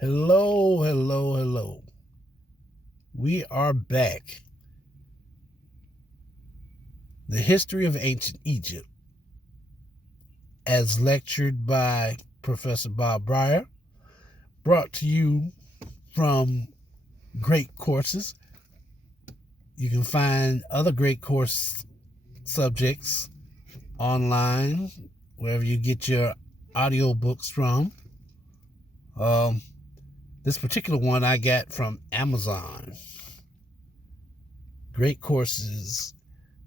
Hello, hello, hello. We are back. The history of ancient Egypt, as lectured by Professor Bob Breyer, brought to you from Great Courses. You can find other great course subjects online, wherever you get your audiobooks from. This particular one I got from Amazon. Great Courses,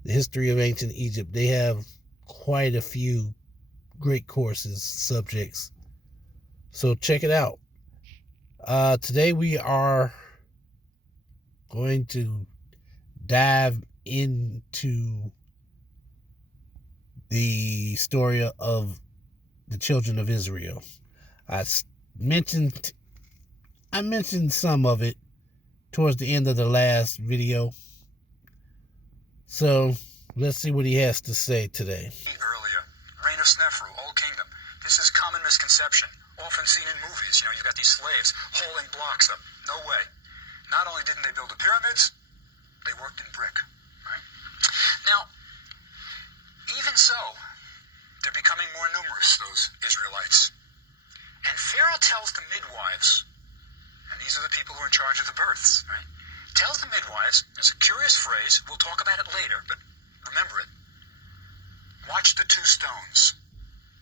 the history of ancient Egypt. They have quite a few great courses subjects, so check it out. Today we are going to dive into the story of the children of Israel. I mentioned some of it towards the end of the last video, so let's see what he has to say today. Earlier, reign of Snefru, Old Kingdom. This is common misconception, often seen in movies. You've got these slaves hauling blocks up. No way. Not only didn't they build the pyramids, they worked in brick. Right? Now, even so, they're becoming more numerous, those Israelites. And Pharaoh tells the midwives, and these are the people who are in charge of the births, right? Tells the midwives, there's a curious phrase, we'll talk about it later, but remember it. Watch the two stones.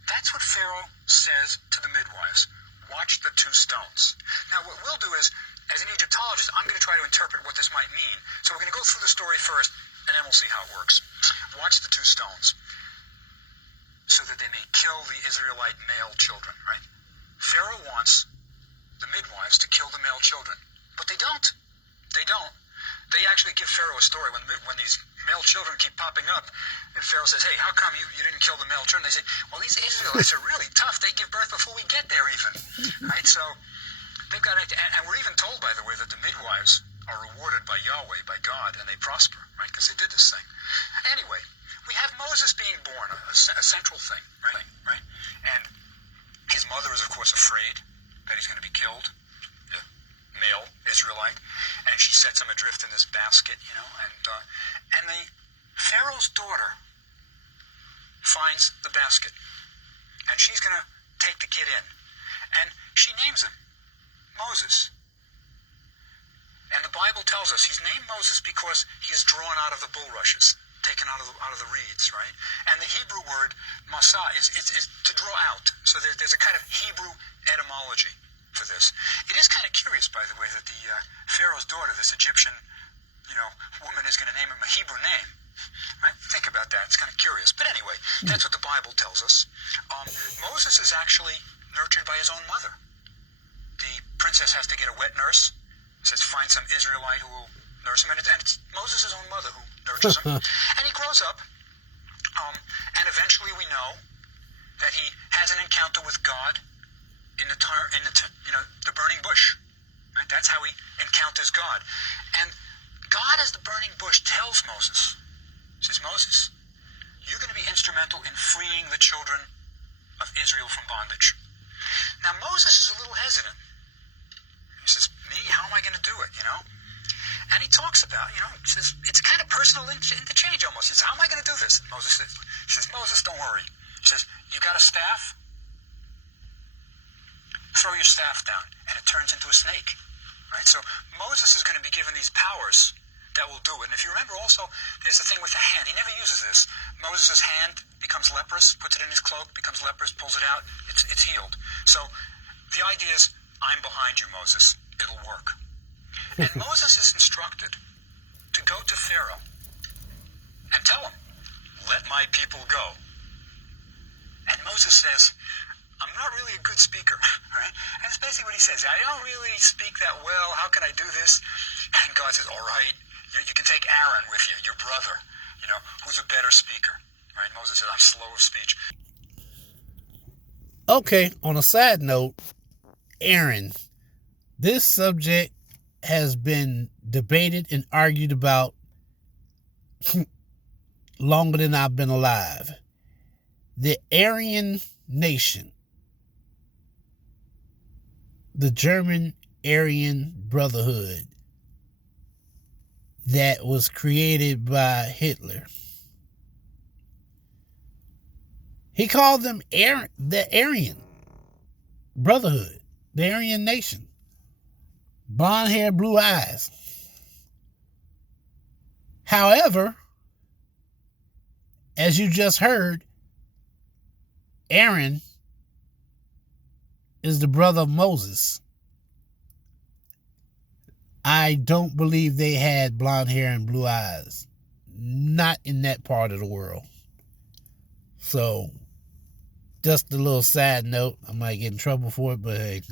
That's what Pharaoh says to the midwives. Watch the two stones. Now, what we'll do is, as an Egyptologist, I'm going to try to interpret what this might mean. So we're going to go through the story first, and then we'll see how it works. Watch the two stones, so that they may kill the Israelite male children, right? Pharaoh wants the midwives to kill the male children, but they don't. They don't. They actually give Pharaoh a story when these male children keep popping up. And Pharaoh says, hey, how come you didn't kill the male children? They say, well, these Israelites are really tough. They give birth before we get there even. Right? So they've got it. And we're even told, by the way, that the midwives are rewarded by Yahweh, by God, and they prosper, right? Because they did this thing. Anyway, we have Moses being born, a central thing, right? And his mother is, of course, afraid that he's going to be killed. Male Israelite, and she sets him adrift in this basket, and the Pharaoh's daughter finds the basket, and she's going to take the kid in, and she names him Moses. And the Bible tells us he's named Moses because he is drawn out of the bulrushes, taken out of the reeds, right? And the Hebrew word masah is to draw out. So there's a kind of Hebrew etymology for this. It is kind of curious, by the way, that the Pharaoh's daughter, this Egyptian, woman, is going to name him a Hebrew name. Right? Think about that. It's kind of curious. But anyway, that's what the Bible tells us. Moses is actually nurtured by his own mother. The princess has to get a wet nurse. It says, find some Israelite who will nurse him. And it's Moses' own mother who nurtures him. And he grows up. And eventually we know that he has an encounter with God in the burning bush. Right? That's how he encounters God. And God, as the burning bush, tells Moses, says, Moses, you're going to be instrumental in freeing the children of Israel from bondage. Now, Moses is a little hesitant. He says, me? How am I going to do it, And he talks about, he says, it's kind of personal interchange almost. He says, how am I going to do this? Moses says, Moses, don't worry. He says, you got a staff? Throw your staff down, and it turns into a snake. Right? So Moses is going to be given these powers that will do it. And if you remember also, there's the thing with the hand. He never uses this. Moses' hand becomes leprous, puts it in his cloak, becomes leprous, pulls it out, it's healed. So the idea is, I'm behind you, Moses. It'll work. And Moses is instructed to go to Pharaoh and tell him, let my people go. And Moses says, I'm not really a good speaker, right? And it's basically what he says. I don't really speak that well. How can I do this? And God says, all right, you can take Aaron with you, your brother, who's a better speaker, right? Moses said, I'm slow of speech. Okay, on a side note, Aaron, this subject has been debated and argued about longer than I've been alive. The Aryan nation the German Aryan Brotherhood that was created by Hitler. He called them the Aryan Brotherhood, the Aryan nation. Blonde hair, blue eyes. However, as you just heard, Aaron is the brother of Moses. I don't believe they had blonde hair and blue eyes. Not in that part of the world. So, just a little side note. I might get in trouble for it, but hey,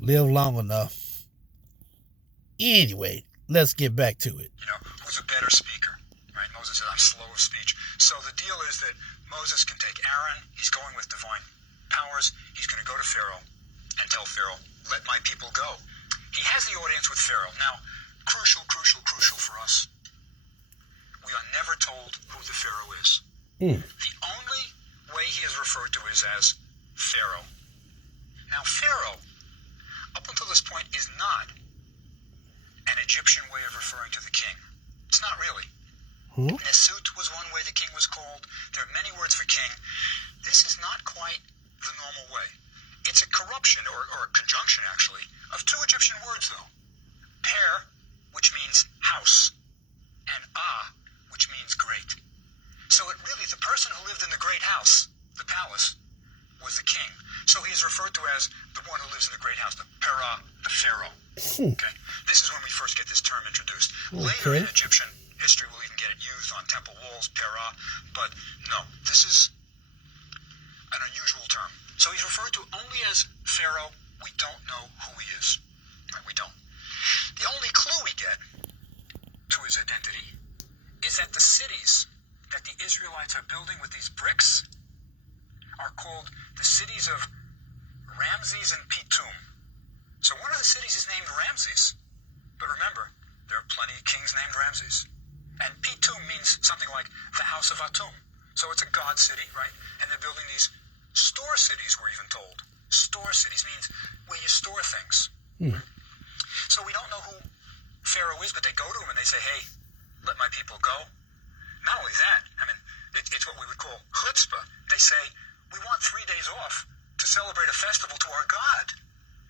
live long enough. Anyway, let's get back to it. Who's a better speaker? Right? Moses said, I'm slow of speech. So the deal is that Moses can take Aaron. He's going with divine powers. He's going to go to Pharaoh and tell Pharaoh, let my people go. He has the audience with Pharaoh. Now, crucial for us. We are never told who the Pharaoh is. The only way he is referred to is as Pharaoh. Now, Pharaoh, up until this point, is not an Egyptian way of referring to the king. It's not really. Nesut was one way the king was called. There are many words for king. This is not quite the normal way. It's a corruption, or a conjunction, actually, of two Egyptian words, though. Per, which means house, and which means great. So it really, the person who lived in the great house, the palace, was the king. So he is referred to as the one who lives in the great house, the pharaoh. Okay? This is when we first get this term introduced. Later in Egyptian history, we'll even get it used on temple walls, but no, this is an unusual term. So he's referred to only as Pharaoh. We don't know who he is. Right? We don't. The only clue we get to his identity is that the cities that the Israelites are building with these bricks are called the cities of Ramses and Pitum. So one of the cities is named Ramses. But remember, there are plenty of kings named Ramses. And Pitum means something like the house of Atum. So it's a god city, right? And they're building these store cities, we're even told. Store cities means where you store things. So we don't know who Pharaoh is, but they go to him and they say, hey, let my people go. Not only that, I mean, it's what we would call chutzpah. They say, we want 3 days off to celebrate a festival to our God.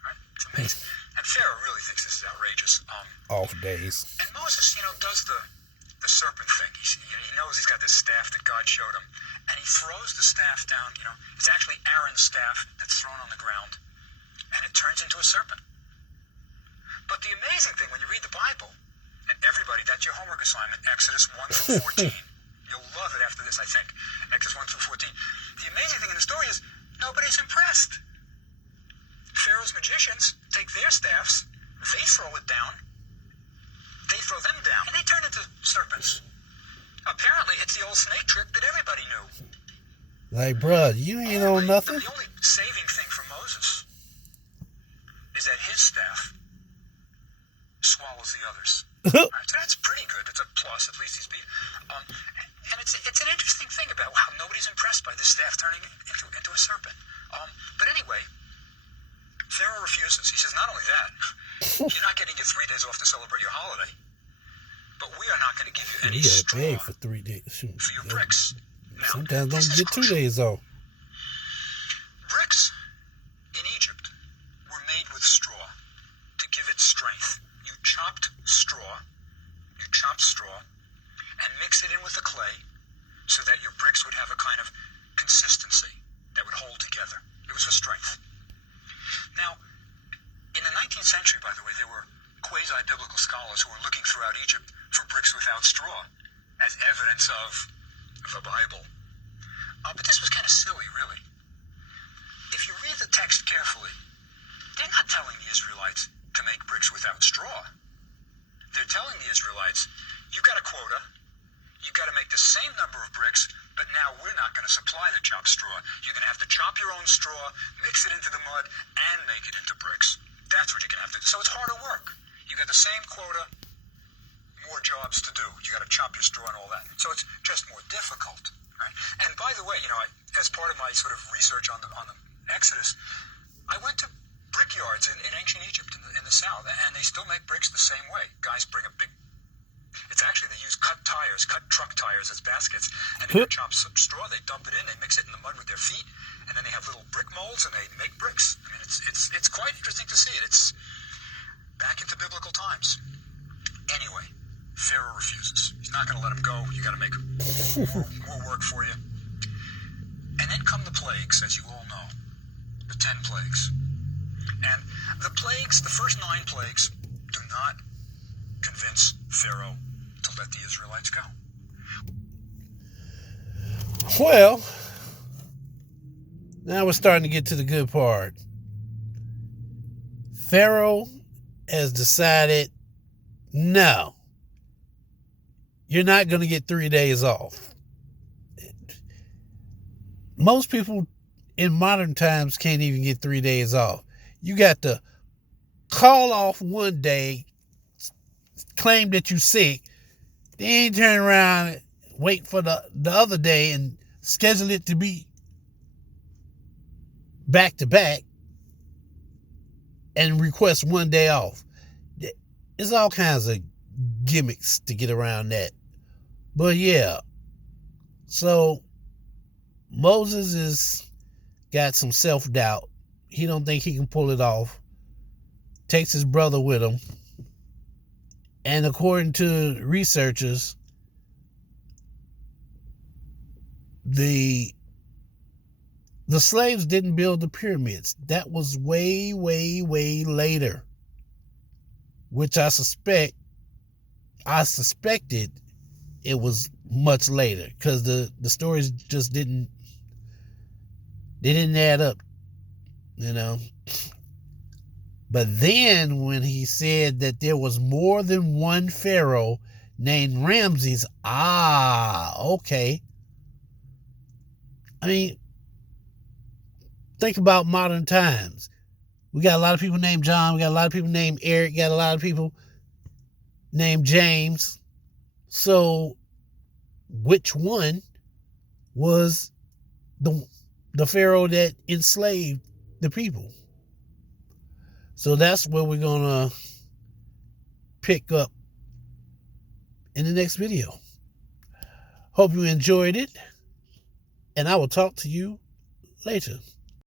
Right? It's amazing. And Pharaoh really thinks this is outrageous. Off days. And Moses, does the serpent thing. He knows he's got this staff that God showed him. And he throws the staff down. It's actually Aaron's staff that's thrown on the ground. And it turns into a serpent. But the amazing thing, when you read the Bible, and everybody, that's your homework assignment, Exodus 1 through 14. You'll love it after this, I think. Exodus 1 through 14. The amazing thing in the story is nobody's impressed. Pharaoh's magicians take their staffs, they throw it down, they throw them down, and they turn into serpents. Apparently, it's the old snake trick that everybody knew. Like, bruh, you ain't on nothing. The only saving thing for Moses is that his staff swallows the others. Right, so that's pretty good. It's a plus, at least he's being. And it's an interesting thing about how nobody's impressed by this staff turning into a serpent. But anyway, Pharaoh refuses. He says, not only that, you're not getting your 3 days off to celebrate your holiday, but we are not going to give you any straw for 3 days. Shoot. For your bricks. Now, sometimes don't get 2 days off. Bricks in Egypt were made with straw to give it strength. You chopped straw, and mix it in with the clay so that your bricks would have a kind of consistency that would hold together. It was for strength. Now, in the 19th century, by the way, there were quasi-biblical scholars who were looking throughout Egypt for bricks without straw as evidence of the Bible. But this was kind of silly, really. If you read the text carefully, they're not telling the Israelites to make bricks without straw. They're telling the Israelites, you've got a quota, you've got to make the same number of bricks, but now we're not going to supply the chopped straw. You're going to have to chop your own straw, mix it into the mud, and make it into bricks. That's what you're going to have to do. So it's harder work. You got the same quota, more jobs to do. You got to chop your straw and all that. So it's just more difficult. Right? And by the way, as part of my sort of research on the Exodus, I went to they still make bricks the same way. Guys bring a big... It's actually, they use cut truck tires as baskets, and they chop some straw, they dump it in, they mix it in the mud with their feet, and then they have little brick molds, and they make bricks. I mean, it's quite interesting to see it. It's back into biblical times. Anyway, Pharaoh refuses. He's not going to let him go. You got to make more work for you. And then come the plagues, as you all know. The 10 plagues. And the plagues, the first 9 plagues, do not convince Pharaoh to let the Israelites go. Well, now we're starting to get to the good part. Pharaoh has decided, no, you're not going to get 3 days off. Most people in modern times can't even get 3 days off. You got to call off one day, claim that you're sick, then turn around, wait for the other day and schedule it to be back to back and request 1 day off. It's all kinds of gimmicks to get around that. But yeah, so Moses is got some self-doubt. He don't think he can pull it off. Takes his brother with him. And according to researchers, the slaves didn't build the pyramids. That was way, way, way later. Which I suspected it was much later, because the stories just didn't add up, you know. But then when he said that there was more than one pharaoh named Ramses, okay. I mean, think about modern times. We got a lot of people named John. We got a lot of people named Eric. Got a lot of people named James. So, which one was the pharaoh that enslaved the people? So that's where we're gonna pick up in the next video. Hope you enjoyed it, and I will talk to you later.